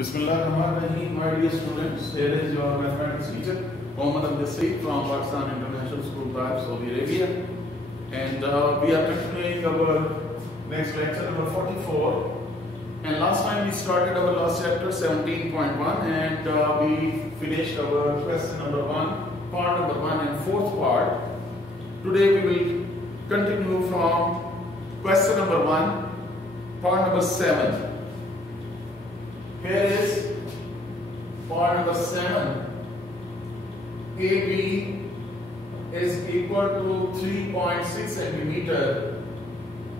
Bismillahirrahmanirrahim, my dear students. Here is your mathematics teacher, Mohammad Al-Desai from Pakistan International School, Taif, Saudi Arabia. And we are continuing our next lecture, number 44. And last time we started our last chapter, 17.1, and we finished our question number 1, part number 1 and fourth part. Today we will continue from question number 1, part number 7. Here is part number 7. AB is equal to 3.6 centimeter.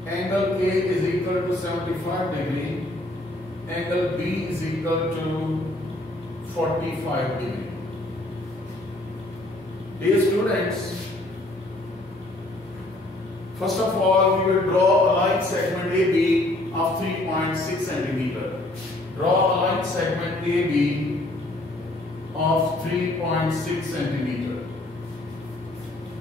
Angle A is equal to 75 degree. Angle B is equal to 45 degree. Dear students, first of all, we will draw a line segment AB of 3.6 centimeter. Draw a line segment AB of 3.6 centimeter.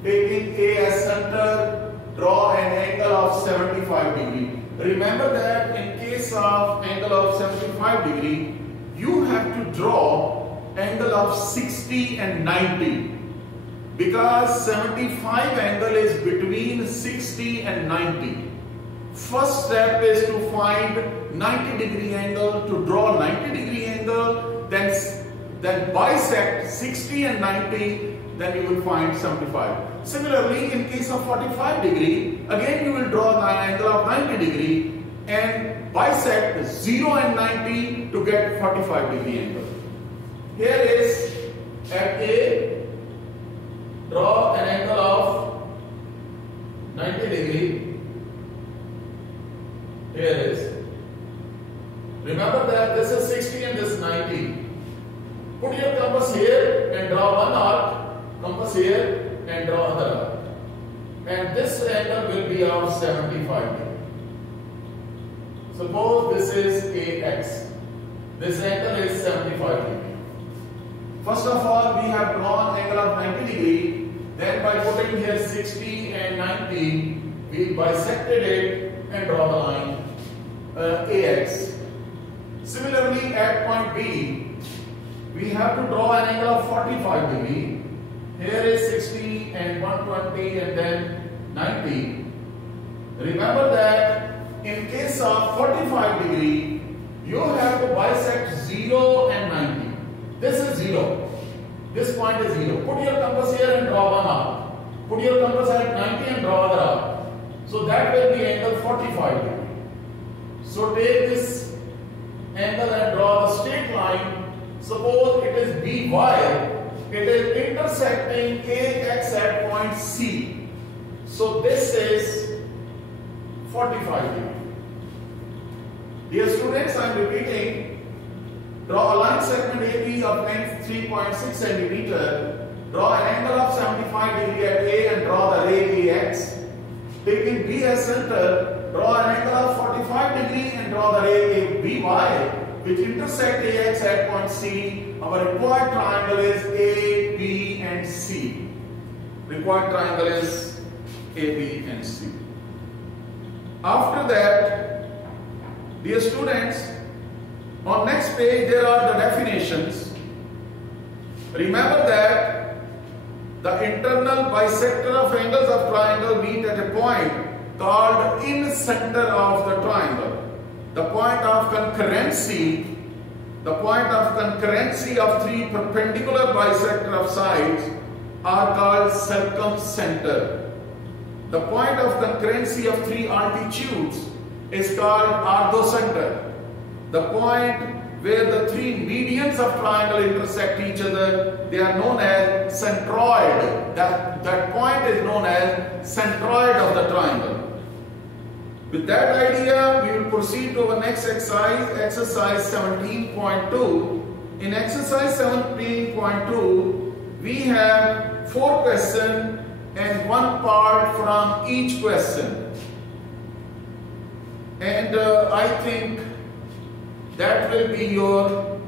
Taking A as center, draw an angle of 75 degree. Remember that in case of angle of 75 degree, you have to draw angle of 60 and 90. Because 75 angle is between 60 and 90. First step is to find 90 degree angle. To draw 90 degree angle, then bisect 60 and 90, then you will find 75. Similarly, in case of 45 degree, again you will draw an angle of 90 degree and bisect 0 and 90 to get 45 degree angle. Here is at A, draw an angle of 90 degree. Here is. Remember that this is 60 and this is 90. Put your compass here and draw one arc. Compass here and draw other arc. And this angle will be of 75 degree. Suppose this is AX. This angle is 75 degree. First of all, we have drawn angle of 90 degree. Then by putting here 60 and 90, we bisected it and draw the line AX. Similarly, at point B, we have to draw an angle of 45 degree. Here is 60 and 120 and then 90. Remember that in case of 45 degree, you have to bisect 0 and 90. This is 0. This point is 0. Put your compass here and draw one arc. Put your compass at 90 and draw other arc. So that will be angle 45 degree. So take this angle and draw the straight line. Suppose it is BY. It is intersecting AX at point C. So this is 45 degree. Dear students, I am repeating. Draw a line segment AB of length 3.6 centimeter. Draw an angle of 75 degree at A and draw the ray AX. Taking B as center, draw an angle of 45 degree and draw the ray BY, which intersect AX at point C. Our required triangle is A, B and C. Required triangle is A, B and C. After that, dear students, on next page there are the definitions. Remember that the internal bisector of angles of triangle meet at a point called in center of the triangle. The point of concurrency of three perpendicular bisector of sides are called circumcenter. The point of concurrency of three altitudes is called orthocenter. The point where the three medians of triangle intersect each other, they are known as centroid. That point is known as centroid of the triangle. With that idea, we will proceed to our next exercise, exercise 17.2. In exercise 17.2, we have 4 questions and 1 part from each question. And I think that will be your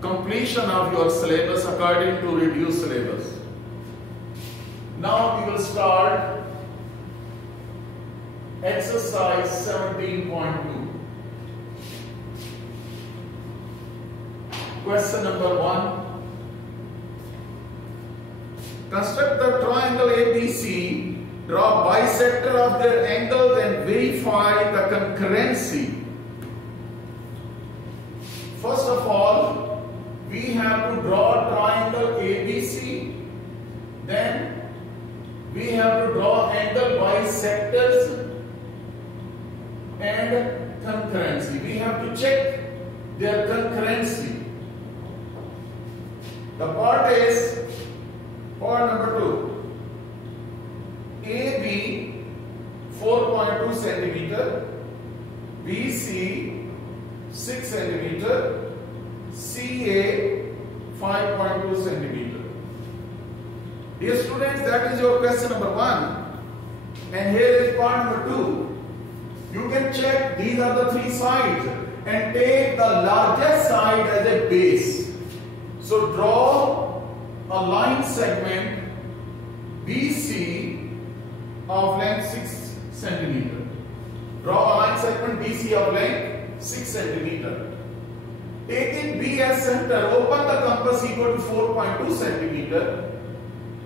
completion of your syllabus according to reduced syllabus. Now we will start exercise 17.2. question number 1. Construct the triangle ABC, draw bisector of their angles and verify the concurrency. First of all, we have to draw triangle ABC, then we have to draw angle bisectors and concurrency. We have to check their concurrency. The part is part number 2. AB 4.2 centimeter, BC 6 centimeter, CA 5.2 centimeter. Dear students, that is your question number 1. And here is part number 2. You can check these are the 3 sides and take the largest side as a base. So draw a line segment BC of length 6 centimeter. Draw a line segment BC of length 6 centimeter. Taking B as center, open the compass equal to 4.2 centimeter.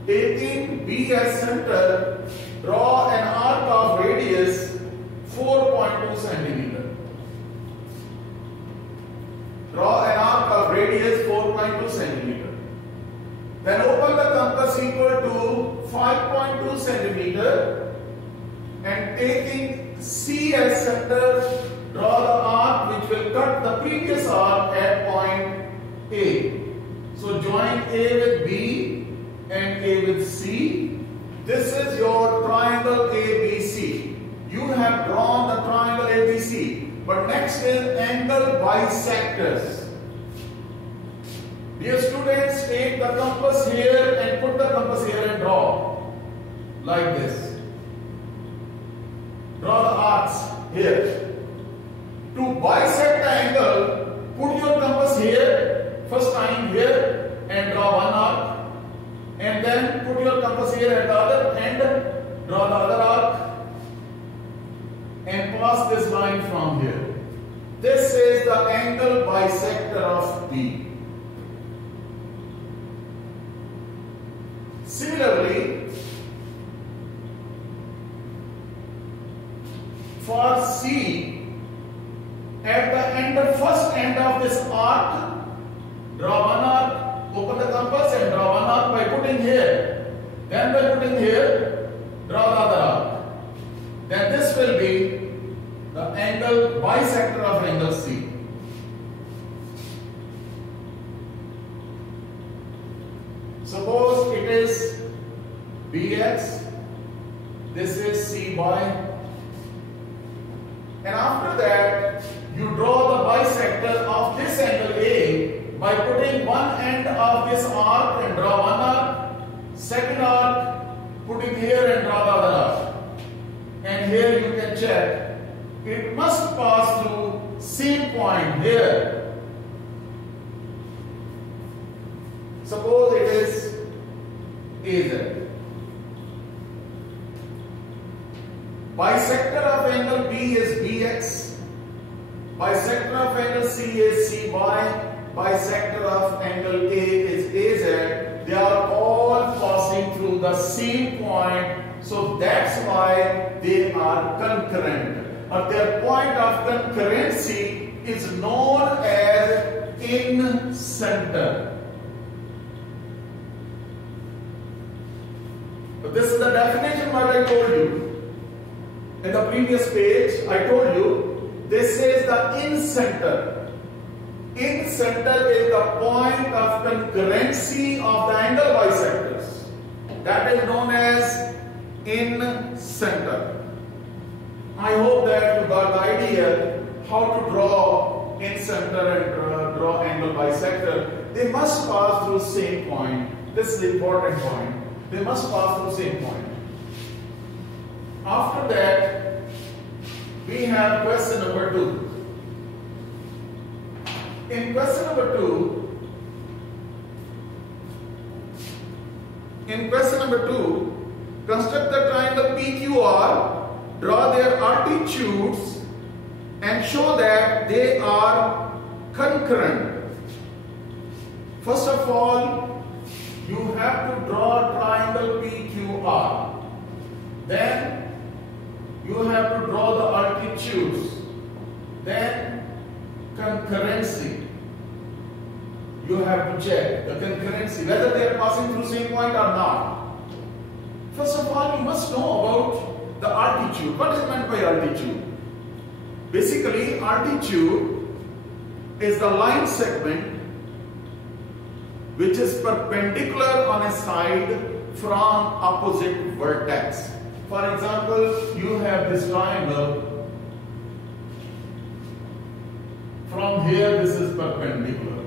Taking B as center, draw an arc of radius 4.2 centimeter. Draw an arc of radius 4.2 centimeter. Then open the compass equal to 5.2 centimeter and taking C as center, draw the arc which will cut the previous arc at point A. So join A with B and A with C. This is your triangle ABC. You have drawn the triangle ABC. But next is angle bisectors. Dear students, take the compass here and put the compass here and draw like this. Draw the arcs here. To bisect the angle, put your compass here, first time here, and draw one arc. And then put your compass here at the other end, draw the other arc, and pass this line from here. This is the angle bisector of B. Similarly, for C, at the end, first end of this arc, draw one arc, open the compass and draw one arc by putting here. Then by putting here, draw the other arc. Then this will be the angle bisector of angle C. Suppose it is BX, this is CY, and after that you draw the bisector of this angle A by putting one end of this arc and draw one arc, second arc, putting here and draw the other arc. And here you can check, it must pass through same point here. Suppose it is AZ. Bisector of angle B is BX. Bisector of angle C is CY. Bisector of angle A is AZ. They are all passing through the same point. So that's why they are concurrent. Or their point of concurrency is known as in center. So this is the definition what I told you. In the previous page, I told you this is the in center. In center is the point of concurrency of the angle bisectors. That is known as in center. I hope that you got the idea how to draw in center and draw angle bisector. They must pass through same point. This is the important point. They must pass through same point. After that, we have question number 2. In question number 2, construct the triangle PQR, draw their altitudes and show that they are concurrent. of all, you have to draw triangle PQR. Then you have to draw the altitudes. Then concurrency. You have to check the concurrency, whether they are passing through same point or not. First of all, you must know about the altitude. What is meant by altitude? Basically, altitude is the line segment which is perpendicular on a side from opposite vertex. For example, you have this triangle. From here, this is perpendicular.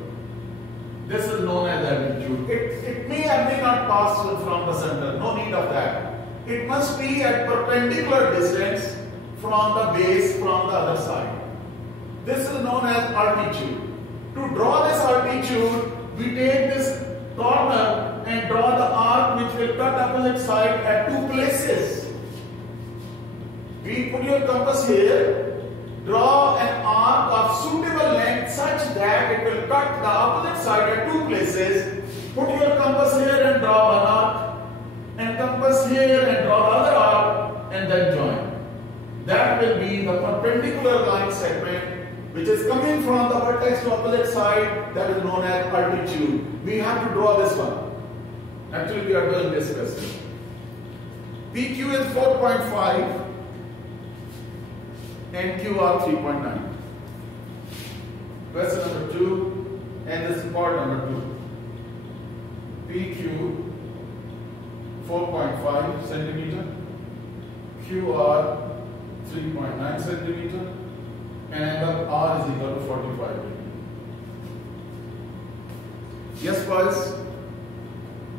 This is known as altitude. It may or may not pass from the center. No need of that. It must be at perpendicular distance from the base from the other side. This is known as altitude. To draw this altitude, we take this corner and draw the arc which will cut opposite side at two places. We put your compass here, draw an arc of suitable length such that it will cut the opposite side at two places. Put your compass here and draw one arc, and compass here and draw other arc, and then join. That will be the perpendicular line segment which is coming from the vertex to opposite side, that is known as altitude. We have to draw this one. Actually, we are doing this question. PQ is 4.5 and QR 3.9. Question number 2, and this is part number 2. PQ 4.5 centimeter, QR 3.9 centimeter, and angle R is equal to 45 degree. Yes, boys.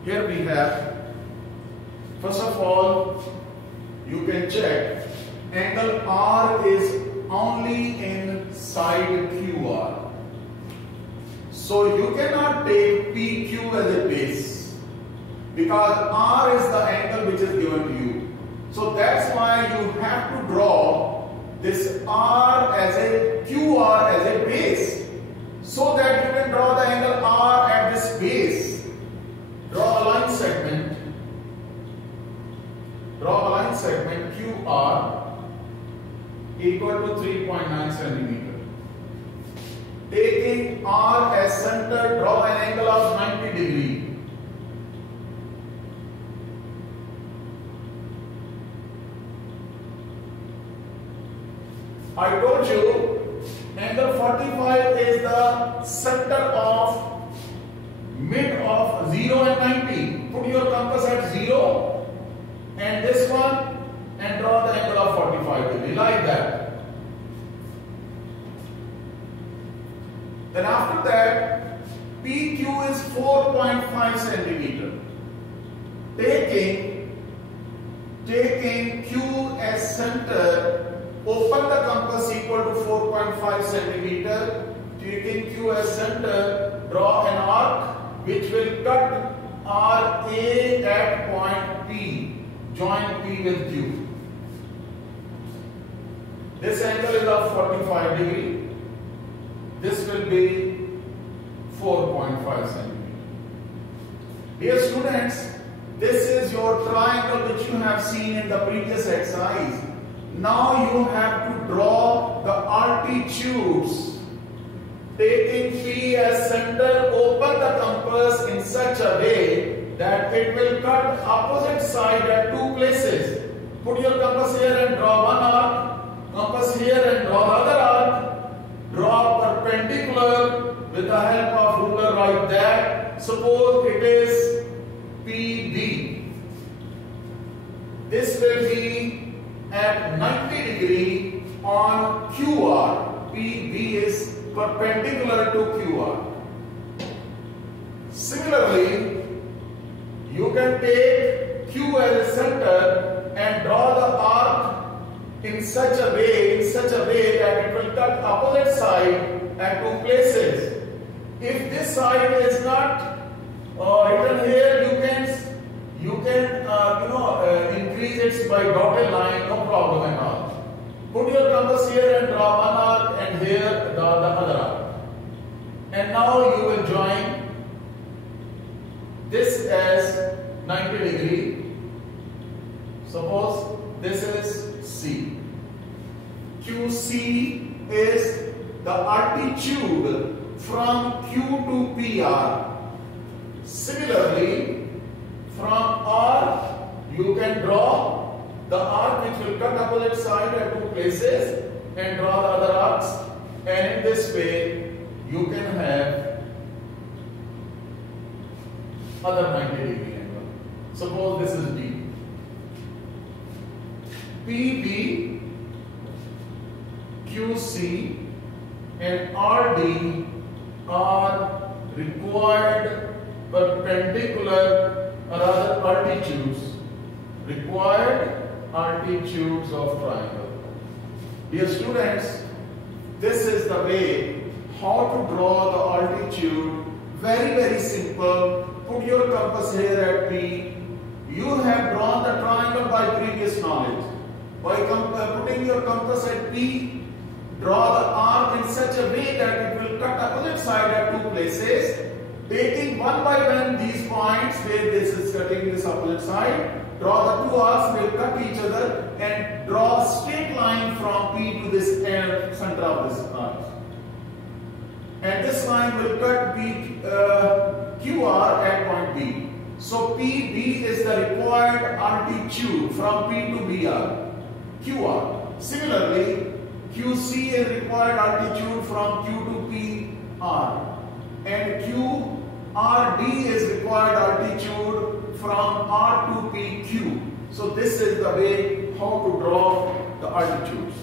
Here we have, first of all, you can check angle R is only in side QR. So you cannot take PQ as a base because R is the angle which is given to you. So that's why you have to draw this R as a QR as a base, so that you can draw the angle R at this base. Draw a line segment. Draw a line segment QR equal to 3.9 centimeter. Taking R as center, draw an angle of 90 degree. I told you angle 45 is the center of mid of 0 and 90. Put your compass at 0 and this one and draw the angle of 45 degree like that. Then after that, PQ is 4.5 centimeter. Taking Q as center, open the compass equal to 4.5 centimeter. Taking Q as center, draw an arc which will cut RA at point P. Join P with Q. This angle is of 45 degree. This will be 4.5 centimeter. Dear students, this is your triangle which you have seen in the previous exercise. Now you have to draw the altitudes. Taking P as center, open the compass in such a way that it will cut opposite side at two places. Put your compass here and draw one arc. Compass here and draw other arc. Draw perpendicular with the help of ruler like that. Suppose it is PB. This will be at 90 degree on QR. PB is perpendicular to QR. Similarly, you can take Q as a center and draw the arc in such a way that it will cut opposite side at two places. If this side is not written here, you can increase it by dotted line, no problem at all. Put your compass here and draw one arc, and here draw the other arc. And now you will join 90 degree. Suppose this is C. QC is the altitude from Q to PR. Similarly, from R you can draw the arc which will cut opposite side at two places and draw the other arcs, and in this way you can have other 90 degree angle. Suppose this is D. PB, QC and RD are required perpendicular or rather required altitudes of triangle. Dear students, this is the way how to draw the altitude. Very simple. Put your compass here at P. You have drawn the triangle by previous knowledge. By putting your compass at P, draw the arc in such a way that it will cut opposite side at two places. Taking one by one these points where this is cutting this opposite side, draw the two arcs will cut each other and draw a straight line from P to this end, center of this arc. And this line will cut QR at point B. So PB is the required altitude from P to BR. QR. Similarly, QC is required altitude from Q to PR. And QRD is required altitude from R to PQ. So this is the way how to draw the altitudes.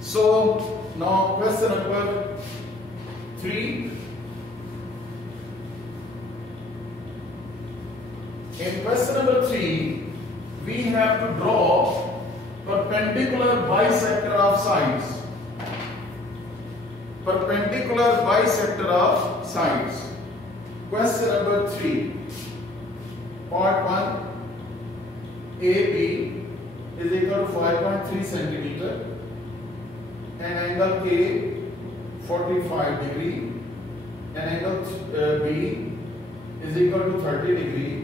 So now question number 3. In question number 3, we have to draw perpendicular bisector of sides. Perpendicular bisector of sides. Question number 3. Part 1. AB is equal to 5.3 centimeter and angle K 45 degree and angle B is equal to 30 degree.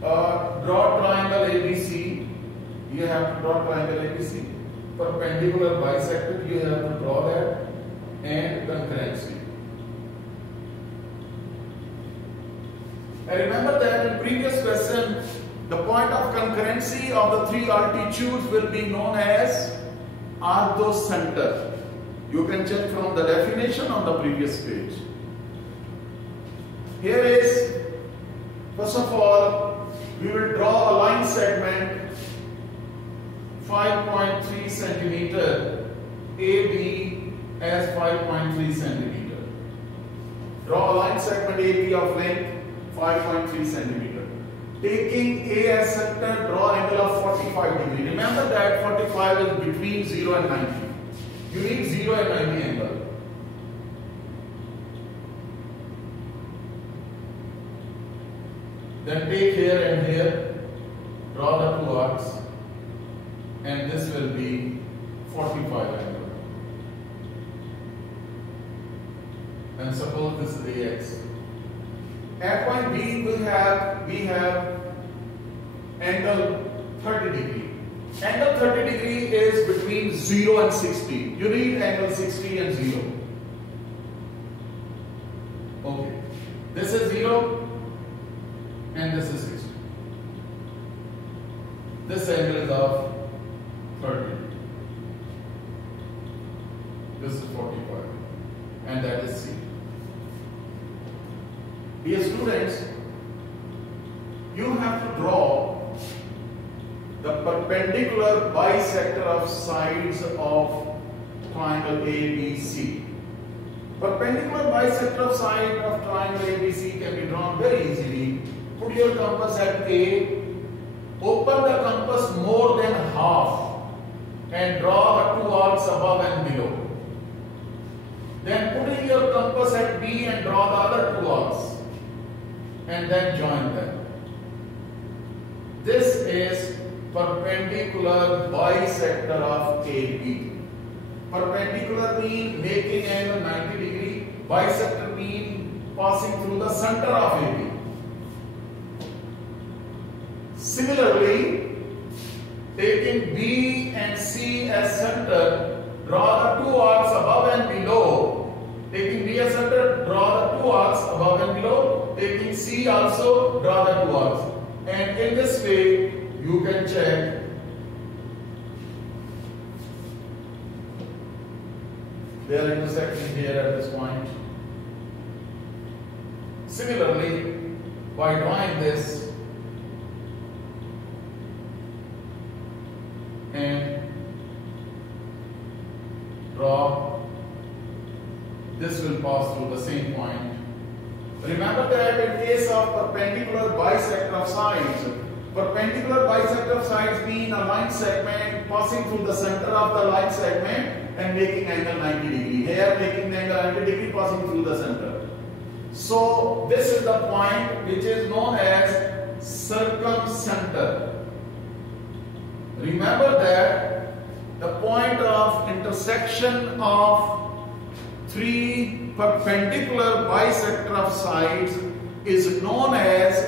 Draw triangle ABC. You have to draw triangle ABC. Perpendicular bisector, you have to draw that, and concurrency. I remember that in previous question, the point of concurrency of the three altitudes will be known as orthocenter. You can check from the definition on the previous page. Here is, first of all, we will draw a line segment 5.3 centimeter, AB as 5.3 centimeter. Draw a line segment AB of length 5.3 centimeter. Taking A as center, draw angle of 45 degree. Remember that 45 is between 0 and 90. You need 0 and 90 angle. Then take here and here, draw the two arcs, and this will be 45 angle. And suppose this is AX. At point B we have angle 30 degree. Angle 30 degree is between 0 and 60. You need angle 60 and 0. Okay. This is 0. And this is 60. This angle is of 30. This is 45. And that is C. Dear students, you have to draw the perpendicular bisector of sides of triangle ABC. Perpendicular bisector of side of triangle ABC can be drawn very easily. Put your compass at A, open the compass more than half and draw the two arcs above and below. Then put in your compass at B and draw the other two arcs and then join them. This is perpendicular bisector of AB. Perpendicular means making angle 90 degree, bisector means passing through the center of AB. Similarly, taking B and C as center, draw the two arcs above and below. Taking B as center, draw the two arcs above and below. Taking C also, draw the two arcs. And in this way, you can check they are intersecting here at this point. Similarly, by drawing this and draw, this will pass through the same point. Remember that in case of perpendicular bisector of sides, perpendicular bisector of sides mean a line segment passing through the center of the line segment and making angle 90 degree. Here making the angle 90 degree passing through the center. So this is the point which is known as circumcenter. Remember that the point of intersection of three perpendicular bisector of sides is known as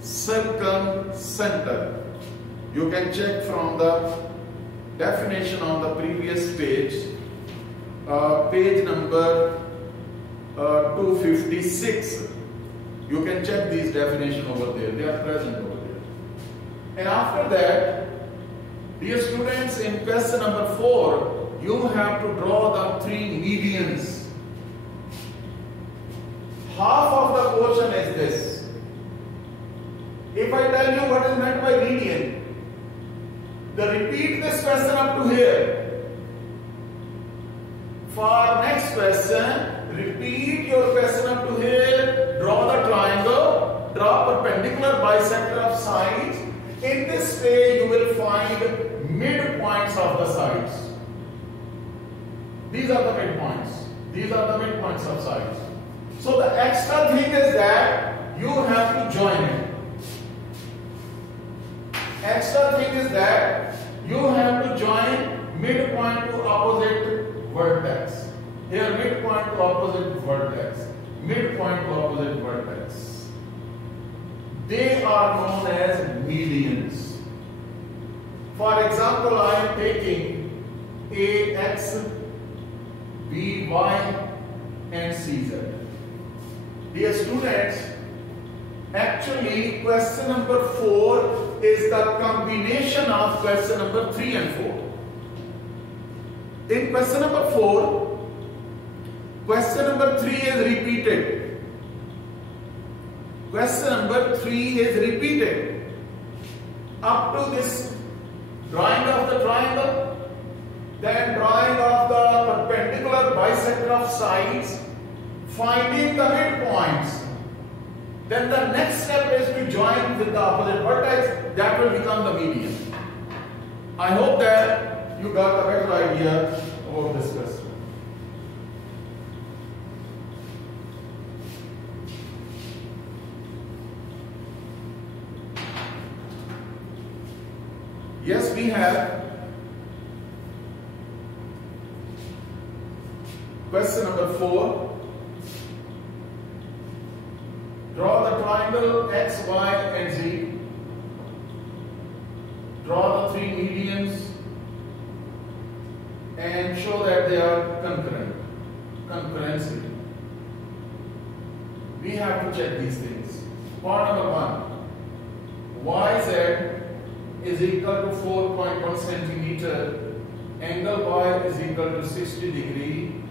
circumcenter. You can check from the definition on the previous page, page number 256. You can check these definitions over there. They are present over there. And after that, dear students, in question number 4, you have to draw the three medians. Half of the portion is this. If I tell you what is meant by median, then repeat this question up to here. For next question, repeat your question up to here. Draw the triangle, draw perpendicular bisector of sides. In this way, you will find midpoints of the sides. These are the midpoints. These are the midpoints of sides. So the extra thing is that you have to join it. Extra thing is that you have to join midpoint to opposite vertex. Here midpoint to opposite vertex. Midpoint to opposite vertex. They are known as medians. For example, I am taking AX, BY and CZ. Dear students, actually question number 4 is the combination of question number 3 and 4. In question number 4, question number 3 is repeated. Question number 3 is repeated. Up to this drawing of the triangle, then drawing of the perpendicular bisector of sides, finding the midpoints. Then the next step is to join with the opposite vertex. That will become the median. I hope that you got a better idea about this question. Yes, we have question number 4. Draw the triangle X, Y, and Z. Draw the three medians and show that they are concurrent. Concurrency. We have to check these things. Point number 1. YZ is equal to 4.1 centimeter. Angle Y is equal to 60 degree.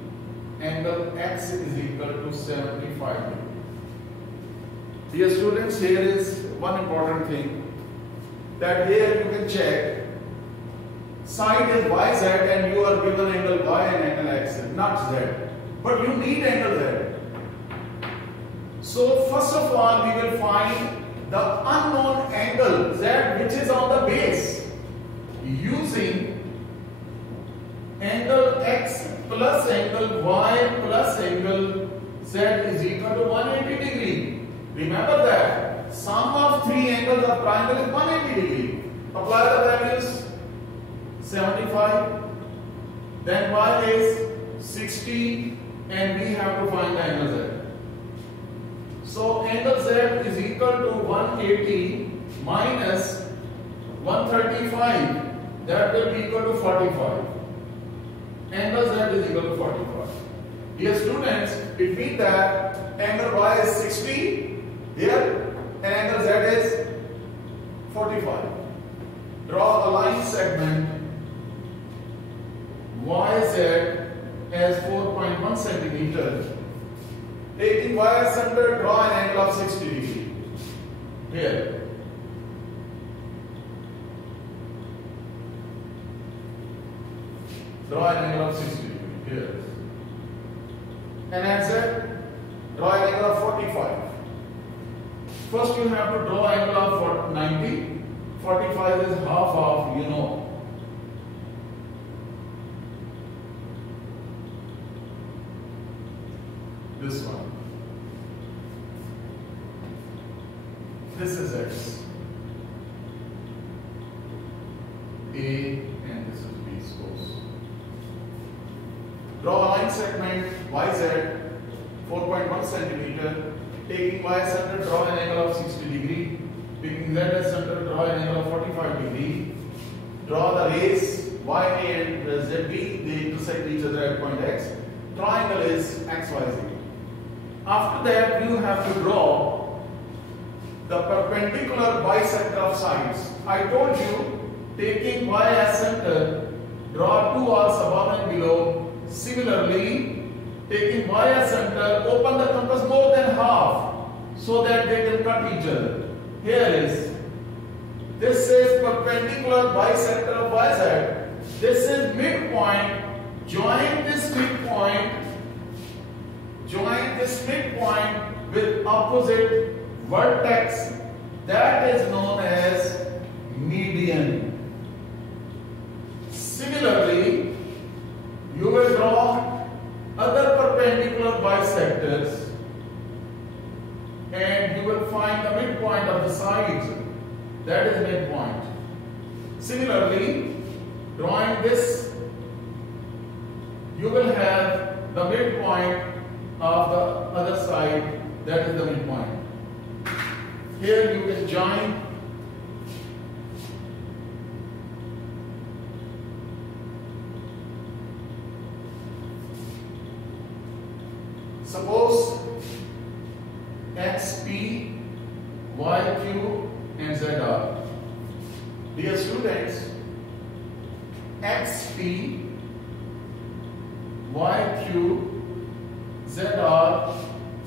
Angle X is equal to 75 degree. Dear students, here is one important thing, that here you can check side is YZ and you are given angle Y and angle X, not Z. But you need angle Z. So first of all, we will find the unknown angle Z which is on the base using angle X plus angle Y plus angle Z is equal to 180 degree. Remember that sum of three angles of triangle is 180 degree. Apply the values. 75, then Y is 60, and we have to find the angle Z. So angle Z is equal to 180 minus 135, that will be equal to 45. Angle Z is equal to 45. Dear students, it means that angle Y is 60 here and angle Z is 45. Draw a line segment YZ as 4.1 centimeter. Taking Y as center, draw an angle of 60 degree. Here. Draw an angle of 60 degree. Here. And at Z, draw an angle of 45. First you have to draw angle of 90. 45 is half of, you know. This one. This is X. A and this is B suppose. Draw a line segment YZ 4.1 centimeter. Taking Y as center, draw an angle of 60 degree. Taking Z as center, draw an angle of 45 degree. Draw the rays YA and ZB. They intersect each other at point X. Triangle is XYZ. After that, you have to draw the perpendicular bisector of sides. I told you, taking Y as center, draw two arcs above and below. Similarly, taking Y as center, open the compass more than half so that they can cut each other. Here is, this is perpendicular bisector of YZ. This is midpoint. Join this midpoint with opposite vertex, that is known as median. Similarly, you will draw other perpendicular bisectors and you will find the midpoint of the sides, that is midpoint. Similarly, drawing this, you will have the midpoint of the other side, that is the midpoint. Here you can join suppose XP, YQ and ZR. Dear students, XP, YQ, ZR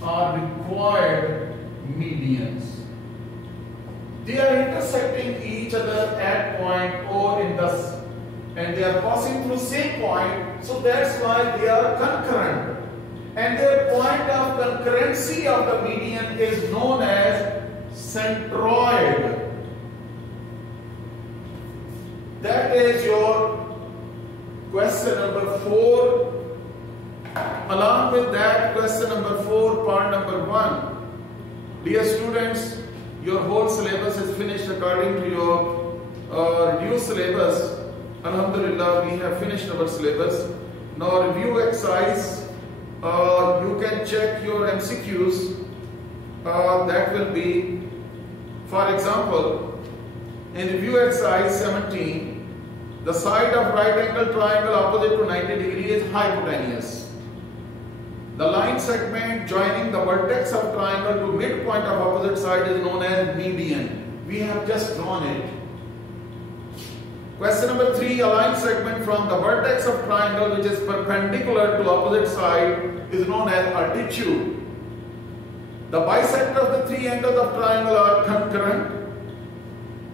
are required medians. They are intersecting each other at point O in the, and they are passing through same point, so that's why they are concurrent. And their point of concurrency of the median is known as centroid. That is your question number 4. Along with that, question number 4, part number 1. Dear students, your whole syllabus is finished according to your reduced syllabus. Alhamdulillah, we have finished our syllabus. Now review exercise. You can check your MCQs. That will be, for example, in review exercise 17, the side of right angle triangle opposite to 90 degree is hypotenuse. The line segment joining the vertex of triangle to midpoint of opposite side is known as median. We have just drawn it. Question number 3, a line segment from the vertex of triangle which is perpendicular to opposite side is known as altitude. The bisector of the three angles of triangle are concurrent.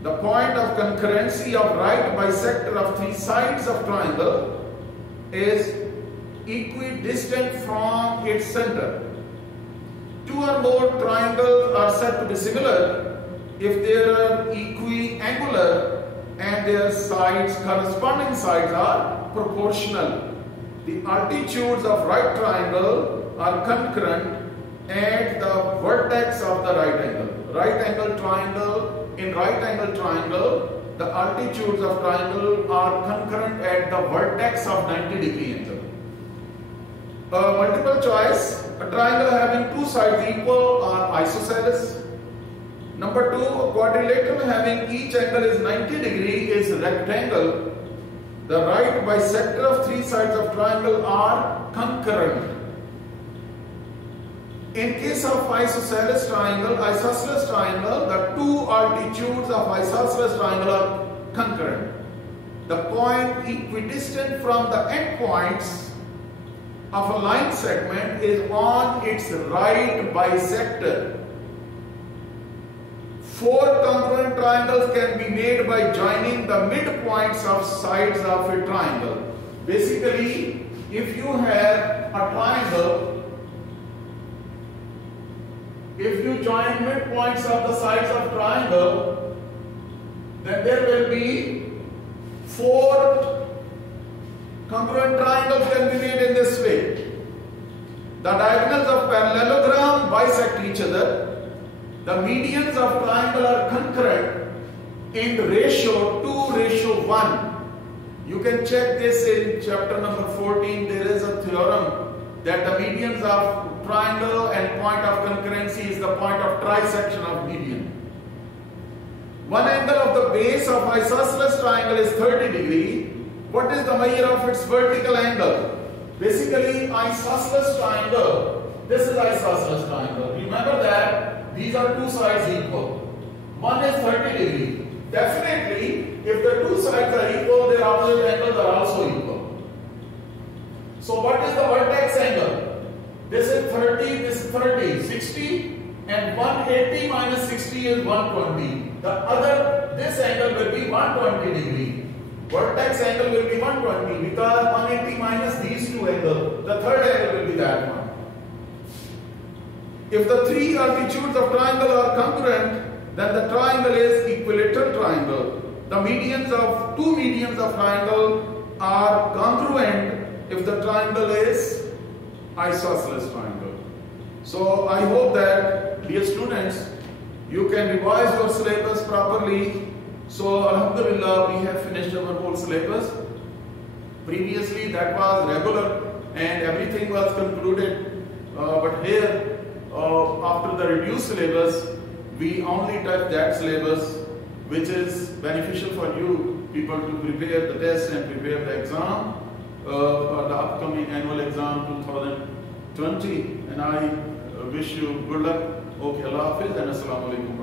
The point of concurrency of right bisector of three sides of triangle is equidistant from its center. Two or more triangles are said to be similar if they are equiangular and their sides, corresponding sides, are proportional. The altitudes of right triangle are concurrent at the vertex of the right angle. Right angle triangle, in right angle triangle, the altitudes of triangle are concurrent at the vertex of 90 degree angle. Multiple choice, a triangle having two sides equal are isosceles. Number 2, a quadrilateral having each angle is 90 degree is a rectangle. The right bisector of three sides of triangle are concurrent. In case of isosceles triangle, the two altitudes of isosceles triangle are concurrent. The point equidistant from the endpoints of a line segment is on its right bisector. Four congruent triangles can be made by joining the midpoints of sides of a triangle. Basically, if you have a triangle, if you join midpoints of the sides of triangle, then there will be four congruent triangles can be made in this way. The diagonals of parallelogram bisect each other. The medians of triangle are concurrent in ratio 2:1. You can check this in chapter number 14. There is a theorem that the medians of triangle and point of concurrency is the point of trisection of median. One angle of the base of isosceles triangle is 30 degree. What is the measure of its vertical angle? Basically, isosceles triangle. This is isosceles triangle. Remember that these are two sides equal. One is 30 degree. Definitely, if the two sides are equal, their opposite angles are also equal. So what is the vertex angle? This is 30, this is 30, 60, and 180 minus 60 is 120. This angle will be 120 degree. Vertex angle will be 120 because 180 minus these two angles, the third angle will be that one. If the three altitudes of triangle are congruent, then the triangle is equilateral triangle. The medians of two medians of triangle are congruent if the triangle is isosceles triangle. So I hope that, dear students, you can revise your syllabus properly. So Alhamdulillah, we have finished our whole syllabus. Previously that was regular and everything was concluded, but here after the reduced syllabus, we only touch that syllabus which is beneficial for you people to prepare the test and prepare the exam for the upcoming annual exam 2020. And I wish you good luck. Okay, Allah Hafiz and Assalamu Alaikum.